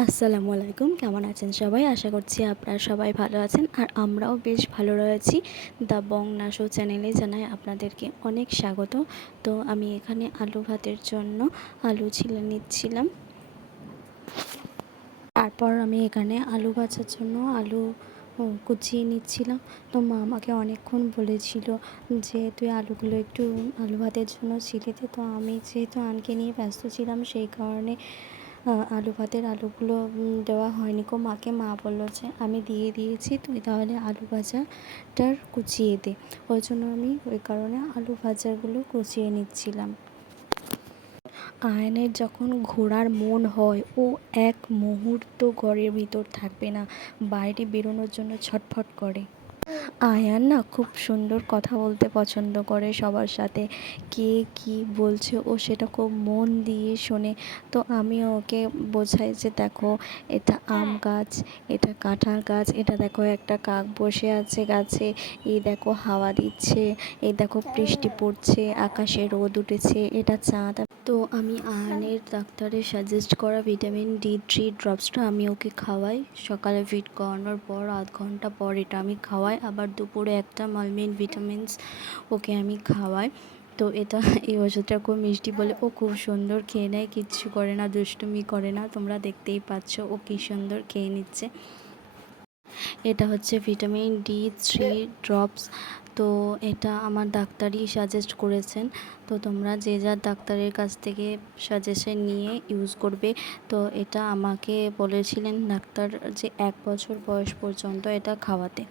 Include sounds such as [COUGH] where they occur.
আসসালামু আলাইকুম, কেমন আছেন সবাই? আশা করছি আপনারা সবাই ভালো আছেন আর আমরাও বেশ ভালো রয়েছি। দ্য বং নাশো চ্যানেলে জানাই আপনাদেরকে অনেক স্বাগত। তো আমি এখানে আলু ভাতের জন্য আলু ছিলে নিচ্ছিলাম। তারপর আমি এখানে আলু ভাজার জন্য আলু কুচিয়ে নিচ্ছিলাম। তো মা আমাকে অনেকক্ষণ বলেছিল যে, তুই আলুগুলো একটু আলু ভাতের জন্য ছিলে তো আমি যেহেতু আনকে নিয়ে ব্যস্ত ছিলাম, সেই কারণে আলু ভাতের আলুগুলো দেওয়া হয়নি। কো মাকে মা বলল যে, আমি দিয়ে দিয়েছি, তুই তাহলে আলু ভাজাটার কুচিয়ে দে। ওই জন্য আমি ওই কারণে আলু ভাজাগুলো কুচিয়ে নিচ্ছিলাম। আয়নের যখন ঘোরার মন হয়, ও এক মুহূর্ত ঘরের ভিতর থাকবে না। বাইরে বেরোনোর জন্য ছটফট করে। আয়ান না খুব সুন্দর কথা বলতে পছন্দ করে সবার সাথে। কে কি বলছে ও সেটা খুব মন দিয়ে শোনে। তো আমি ওকে বোঝাই যে দেখো এটা আম গাছ এটা কাঁঠাল গাছ এটা দেখো একটা কাক বসে আছে গাছে এই দেখো হাওয়া দিচ্ছে এই দেখো বৃষ্টি পড়ছে আকাশে রোদ উঠেছে এটা চাঁদ। তো আমি আয়ানের ডাক্তারের সাজেস্ট করা ভিটামিন ডি থ্রি ড্রপসটা আমি ওকে খাওয়াই। সকালে ফিট করানোর পর আধ ঘণ্টা পর এটা আমি খাওয়াই। আবার দুপুরে একটা মালমিন ভিটামিনস ওকে আমি খাওয়াই। তো এটা [LAUGHS] এই ওষুধটা খুব মিষ্টি বলে ও খুব সুন্দর খেয়ে নেয়, কিচ্ছু করে না, দুষ্টুমি করে না। তোমরা দেখতেই পাচ্ছ ও কী সুন্দর খেয়ে নিচ্ছে। এটা হচ্ছে ভিটামিন ডি থ্রি ড্রপস। তো এটা আমার ডাক্তারই সাজেস্ট করেছেন। তো তোমরা যে যার ডাক্তারের কাছ থেকে সাজেশন নিয়ে ইউজ করবে। তো এটা আমাকে বলেছিলেন ডাক্তার যে এক বছর বয়স পর্যন্ত এটা খাওয়াতে।